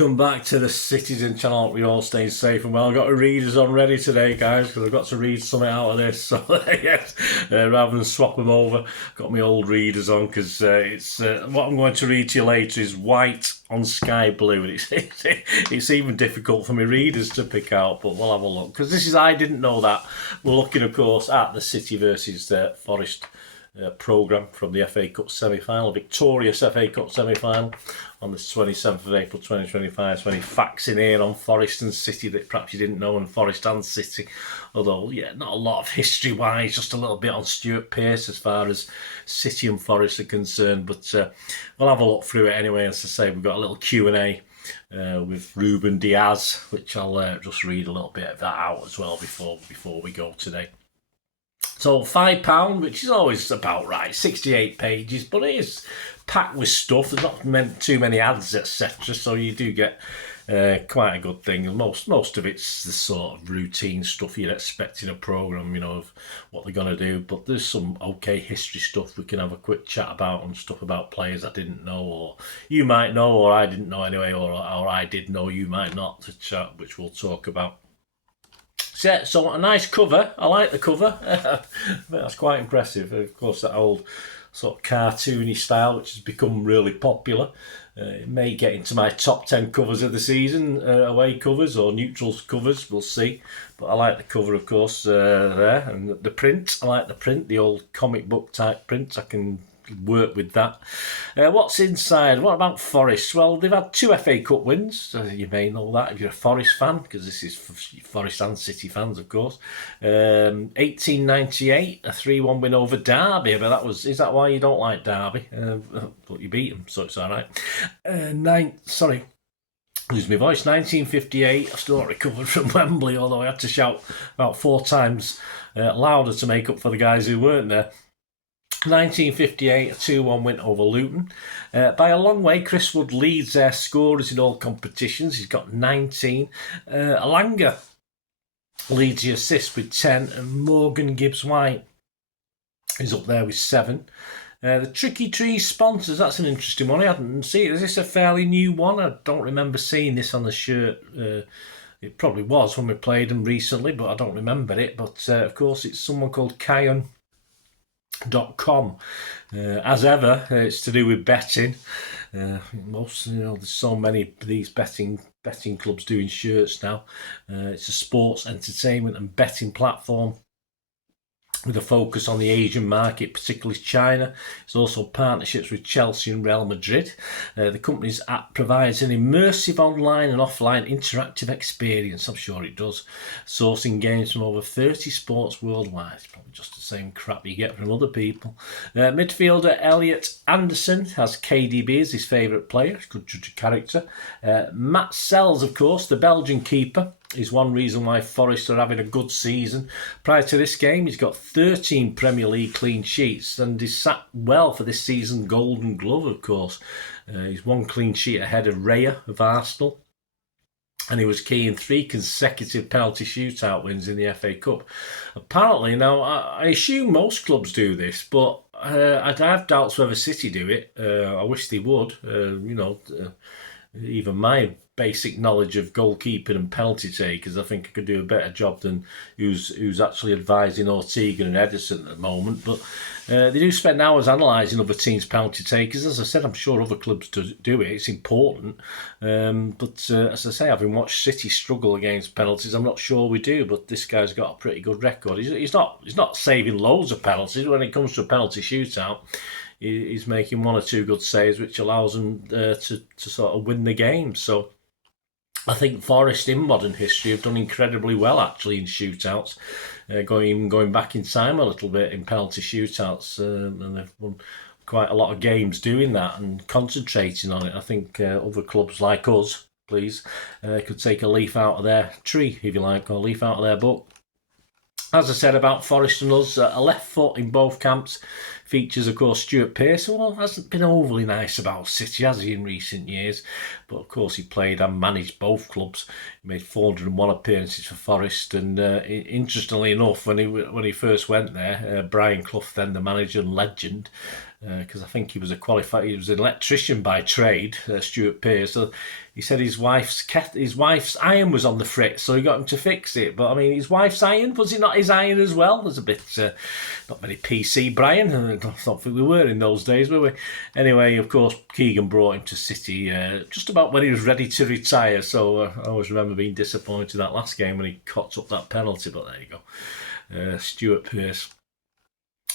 welcome back to the Citizen channel. Hope we all stay safe and well. I've got the readers on ready today, guys, because I've got to read something out of this. So, yes, rather than swap them over, got my old readers on because it's what I'm going to read to you later is white on sky blue. And it's even difficult for my readers to pick out, but we'll have a look. Because this is, I didn't know that. We're looking, of course, at the City versus Forest programme from the FA Cup semi-final, victorious FA Cup semi-final on the 27th of April 2025. So any facts in here on Forest and City that perhaps you didn't know, and Forest and City, although yeah, not a lot of history wise, just a little bit on Stuart Pearce as far as City and Forest are concerned, but we'll have a look through it anyway. As I say, we've got a little Q&A with Ruben Diaz, which I'll just read a little bit of that out as well before we go today. So £5, which is always about right, 68 pages, but it is packed with stuff. There's not meant too many ads, etc. So you do get quite a good thing. Most of it's the sort of routine stuff you'd expect in a programme, you know, of what they're going to do. But there's some okay history stuff we can have a quick chat about, and stuff about players I didn't know, or you might know, or I didn't know anyway, or I did know, you might not, to chat, which we'll talk about. So a nice cover. I like the cover. That's quite impressive. Of course, that old sort of cartoony style, which has become really popular. It may get into my top 10 covers of the season, away covers or neutrals covers. We'll see. But I like the cover, of course, there. And the print. I like the print, the old comic book type print. I can work with that. What's inside? What about Forest? Well, they've had 2 FA Cup wins. You may know that if you're a Forest fan, because this is Forest and City fans, of course. 1898, a 3-1 win over Derby. But is that why you don't like Derby? But you beat them, so it's all right. Lose my voice. 1958, I still not recovered from Wembley, although I had to shout about 4 times louder to make up for the guys who weren't there. 1958, a 2-1 win over Luton. By a long way, Chris Wood leads their scorers in all competitions. He's got 19. Alanga leads the assists with 10. And Morgan Gibbs-White is up there with 7. The Tricky Trees sponsors, that's an interesting one. I hadn't seen it. Is this a fairly new one? I don't remember seeing this on the shirt. It probably was when we played them recently, but I don't remember it. But of course, it's someone called Kion.com. As ever, it's to do with betting. There's so many of these betting clubs doing shirts now. It's a sports, entertainment and betting platform with a focus on the Asian market, particularly China. It's also partnerships with Chelsea and Real Madrid. The company's app provides an immersive online and offline interactive experience. I'm sure it does. Sourcing games from over 30 sports worldwide. It's probably just the same crap you get from other people. Midfielder Elliot Anderson has KDB as his favourite player. Good judge of character. Matt Sels, of course, the Belgian keeper, is one reason why Forest are having a good season. Prior to this game, he's got 13 Premier League clean sheets and he's sat well for this season's Golden Glove, of course. He's 1 clean sheet ahead of Raya of Arsenal, and he was key in 3 consecutive penalty shootout wins in the FA Cup. Apparently, now, I assume most clubs do this, but I have doubts whether City do it. I wish they would. Even my basic knowledge of goalkeeping and penalty takers, I think I could do a better job than who's actually advising Ortega and Edison at the moment. But they do spend hours analysing other teams' penalty takers. As I said, I'm sure other clubs do it. It's important. But as I say, having watched City struggle against penalties, I'm not sure we do. But this guy's got a pretty good record. He's not saving loads of penalties when it comes to a penalty shootout. He's making 1 or 2 good saves, which allows him to sort of win the game. So I think Forest in modern history have done incredibly well, actually, in shootouts, going back in time a little bit in penalty shootouts, and they've won quite a lot of games doing that and concentrating on it. I think other clubs like us, please, could take a leaf out of their tree, if you like, or a leaf out of their book. As I said about Forest and us, a left foot in both camps features, of course, Stuart Pearce. Well, hasn't been overly nice about City, has he, in recent years? But, of course, he played and managed both clubs. He made 401 appearances for Forest. And interestingly enough, when he first went there, Brian Clough, then the manager and legend, because I think he was he was an electrician by trade, Stuart Pearce. So he said his wife's iron was on the fritz, so he got him to fix it. But I mean, his wife's iron, was it not his iron as well? It was a bit not very PC, Brian. I don't think we were in those days, were we? Anyway, of course, Keegan brought him to City just about when he was ready to retire. So I always remember being disappointed that last game when he cocked up that penalty. But there you go, Stuart Pearce.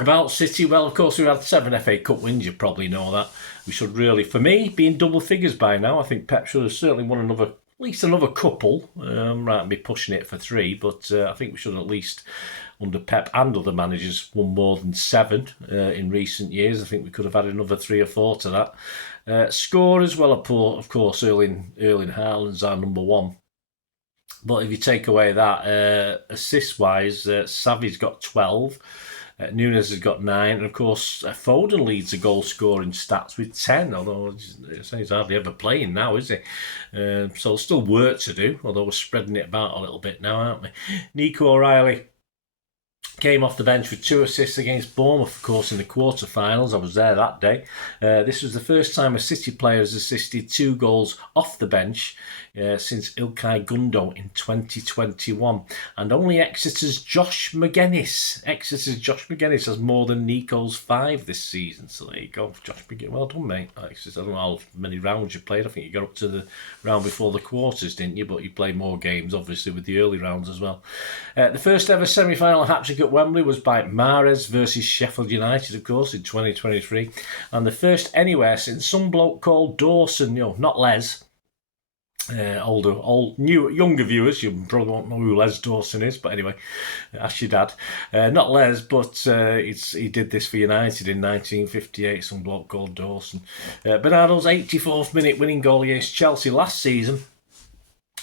About City, well, of course, we've had 7 FA Cup wins, you probably know that. We should really, for me, be in double figures by now. I think Pep should have certainly won at least another couple, rather than be pushing it for 3, but I think we should at least, under Pep and other managers, won more than 7 in recent years. I think we could have added another 3 or 4 to that. Scorers, well, of course, Erling Haaland's our number 1. But if you take away that, assist-wise, Savi's got 12. Nunes has got 9, and of course Foden leads the goal scoring stats with 10, although he's hardly ever playing now, is he? So still work to do, although we're spreading it about a little bit now, aren't we? Nico O'Reilly came off the bench with 2 assists against Bournemouth, of course, in the quarterfinals. I was there that day. This was the first time a City player has assisted 2 goals off the bench since Ilkay Gundogan in 2021. And only Exeter's Josh Magennis has more than Nico's 5 this season. So there you go, Josh Magennis. Well done, mate. I don't know how many rounds you played. I think you got up to the round before the quarters, didn't you? But you played more games, obviously, with the early rounds as well. The first ever semi-final hat-trick at Wembley was by Mahrez versus Sheffield United, of course, in 2023. And the first anywhere since some bloke called Dawson, not Les. Younger viewers, you probably won't know who Les Dawson is, but anyway, ask your dad. Not Les, but he did this for United in 1958, some bloke called Dawson. Bernardo's 84th minute winning goal against Chelsea last season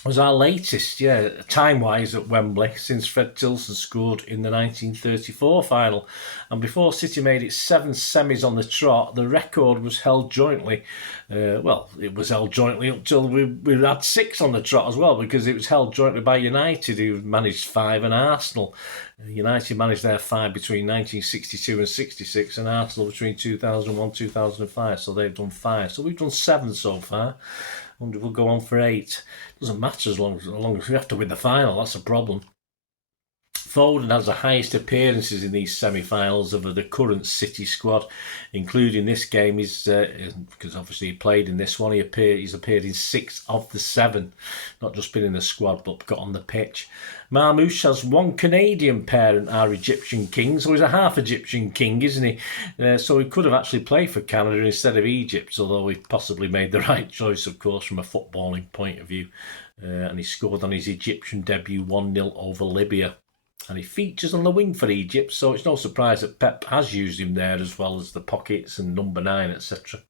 was our latest, time-wise at Wembley, since Fred Tilson scored in the 1934 final. And before City made its 7 semis on the trot, the record was held jointly. It was held jointly up till we had 6 on the trot as well, because it was held jointly by United, who managed 5, and Arsenal. United managed their 5 between 1962 and 66, and Arsenal between 2001 and 2005, so they've done 5. So we've done 7 so far. I wonder if we'll go on for 8. Doesn't matter as long as we have to win the final. That's a problem. Foden has the highest appearances in these semi-finals of the current City squad, including this game. Because obviously he played in this one. He's appeared in 6 of the 7, not just been in the squad but got on the pitch. Marmouche has 1 Canadian parent, our Egyptian king, so he's a half Egyptian king, isn't he? So he could have actually played for Canada instead of Egypt, although he possibly made the right choice, of course, from a footballing point of view. And he scored on his Egyptian debut 1-0 over Libya. And he features on the wing for Egypt, so it's no surprise that Pep has used him there, as well as the pockets and number 9, etc.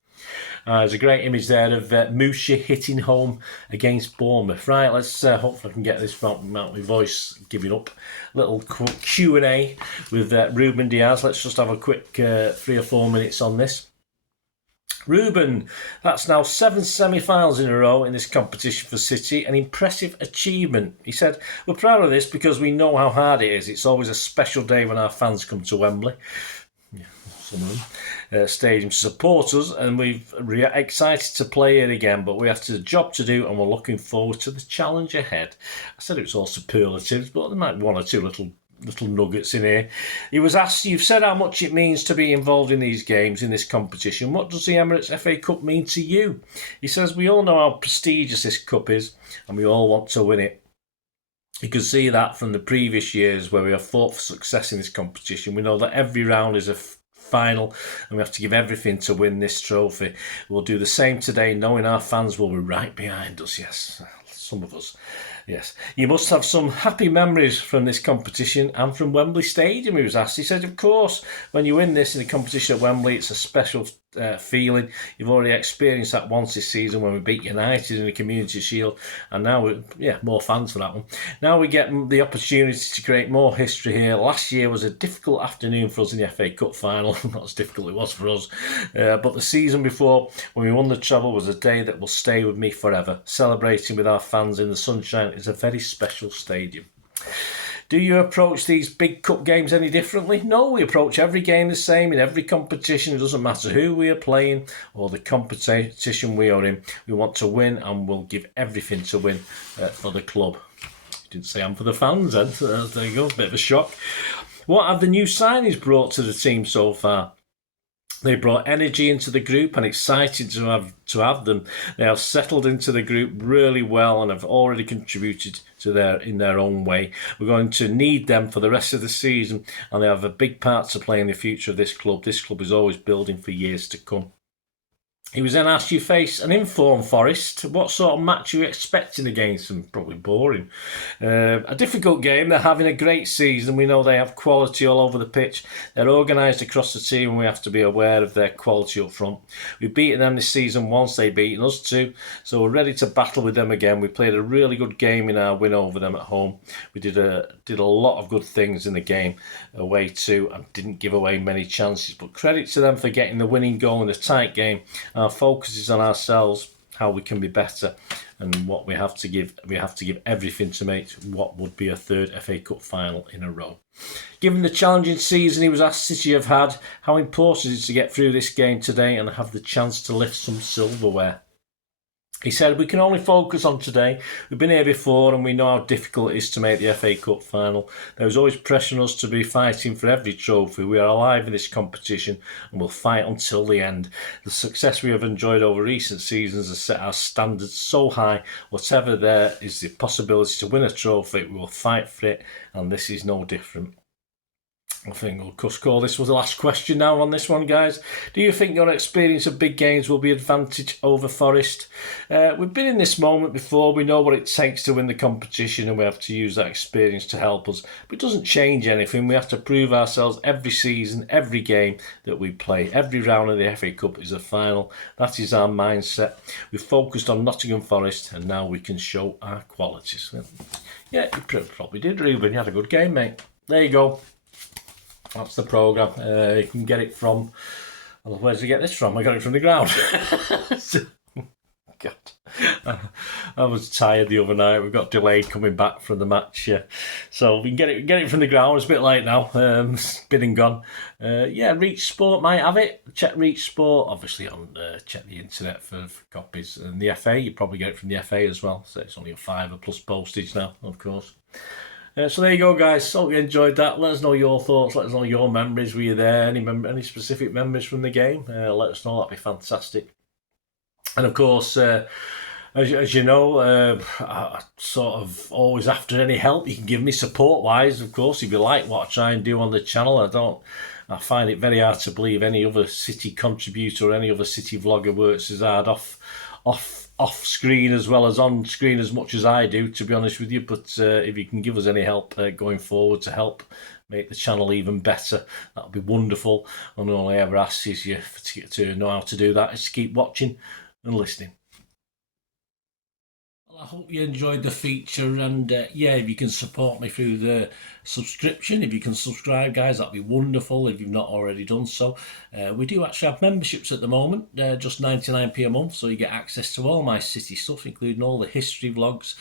There's a great image there of Musha hitting home against Bournemouth. Right, let's hopefully I can get this out my voice giving up. Little Q&A with Ruben Diaz. Let's just have a quick 3 or 4 minutes on this. Ruben, that's now 7 semi-finals in a row in this competition for City, an impressive achievement. He said, we're proud of this because we know how hard it is. It's always a special day when our fans come to Wembley. Some of them, stadium to support us, and we're excited to play it again, but we have a job to do, and we're looking forward to the challenge ahead. I said it was all superlatives, but there might be 1 or 2 little nuggets in here. He was asked, you've said how much it means to be involved in these games, in this competition. What does the Emirates FA Cup mean to you? He says, we all know how prestigious this cup is, and we all want to win it. You can see that from the previous years where we have fought for success in this competition. We know that every round is a final, and we have to give everything to win this trophy. We'll do the same today, knowing our fans will be right behind us. Yes, some of us. Yes. You must have some happy memories from this competition and from Wembley Stadium, he was asked. He said, of course, when you win this in a competition at Wembley, it's a special feeling. You've already experienced that once this season when we beat United in the Community Shield, and now more fans for that one. Now we get the opportunity to create more history here. Last year was a difficult afternoon for us in the FA Cup final. Not as difficult it was for us, but the season before, when we won the treble, was a day that will stay with me forever. Celebrating with our fans in the sunshine is a very special stadium. Do you approach these big cup games any differently? No, we approach every game the same in every competition. It doesn't matter who we are playing or the competition we are in. We want to win and we'll give everything to win for the club. Didn't say I'm for the fans then, so there you go, a bit of a shock. What have the new signings brought to the team so far? They brought energy into the group and excited to have them. They have settled into the group really well and have already contributed in their own way. We're going to need them for the rest of the season, and they have a big part to play in the future of this club. This club is always building for years to come. He was then asked, you face an informed Forest. What sort of match are you expecting against them? Probably boring. A difficult game. They're having a great season. We know they have quality all over the pitch. They're organised across the team and we have to be aware of their quality up front. We've beaten them this season once, they've beaten us too. So we're ready to battle with them again. We played a really good game in our win over them at home. We did a lot of good things in the game away too and didn't give away many chances. But credit to them for getting the winning goal in a tight game. Our focus is on ourselves, how we can be better, and what we have to give. We have to give everything to make what would be a third FA Cup final in a row. Given the challenging season he was asked City have had, how important is it to get through this game today and have the chance to lift some silverware? He said, we can only focus on today. We've been here before and we know how difficult it is to make the FA Cup final. There was always pressure on us to be fighting for every trophy. We are alive in this competition and will fight until the end. The success we have enjoyed over recent seasons has set our standards so high. Whatever there is the possibility to win a trophy, we will fight for it, and this is no different. I think we'll just call this was the last question now on this one, guys. Do you think your experience of big games will be advantage over Forest? We've been in this moment before. We know what it takes to win the competition and we have to use that experience to help us. But it doesn't change anything. We have to prove ourselves every season, every game that we play. Every round of the FA Cup is a final. That is our mindset. We've focused on Nottingham Forest and now we can show our qualities. Yeah, you probably did, Ruben. You had a good game, mate. There you go. That's the programme. You can get it from... Well, where did you get this from? I got it from the ground. God. I was tired the other night. We got delayed coming back from the match. So we can get it from the ground. It's a bit late now. Been and gone. Reach Sport might have it. Check Reach Sport. Obviously, check the internet for copies. And the FA, you probably get it from the FA as well. So it's only a £5 plus postage now, of course. So there you go, guys. Hope you enjoyed that. Let us know your thoughts. Let us know your memories. Were you there? Any specific memories from the game? Let us know. That'd be fantastic. And of course, as you know, I sort of always after any help you can give me support-wise. Of course, if you like what I try and do on the channel, I find it very hard to believe any other City contributor or any other City vlogger works as hard off screen as well as on screen as much as I do, to be honest with you. But if you can give us any help going forward to help make the channel even better, that would be wonderful. And all I ever ask is you to know how to do that is to keep watching and listening. Well, I hope you enjoyed the feature, and if you can support me through the subscription, if you can subscribe, guys, that'd be wonderful if you've not already done so. We do actually have memberships at the moment, just 99p a month, so you get access to all my City stuff, including all the history vlogs,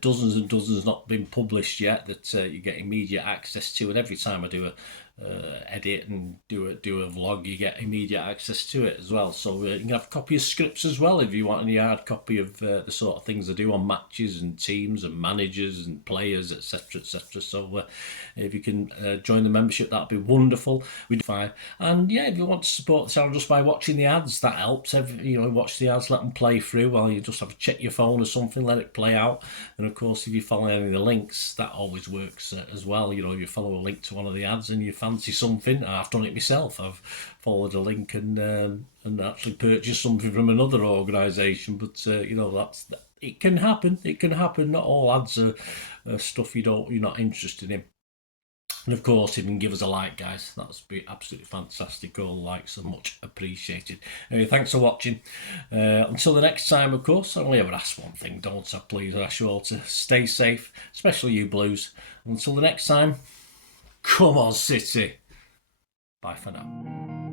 dozens and dozens not been published yet that you get immediate access to, and every time I do a edit and do a vlog, you get immediate access to it as well. So you can have a copy of scripts as well if you want any hard copy of the sort of things I do on matches and teams and managers and players, etc, etc. So if you can join the membership, that'd be wonderful. We do fine. And if you want to support the channel just by watching the ads, that helps. Watch the ads, let them play through while you just have to check your phone or something, let it play out. And of course, if you follow any of the links, that always works as well. If you follow a link to one of the ads and you fancy something, I've done it myself. I've followed a link and actually purchased something from another organisation. But it can happen. It can happen. Not all ads are stuff you're not interested in. And of course, if you can give us a like, guys, that'd be absolutely fantastic. All likes are much appreciated. Anyway, thanks for watching. Until the next time, of course, I only ever ask one thing, don't I? Please, I ask you all to stay safe, especially you Blues. Until the next time, come on, City. Bye for now.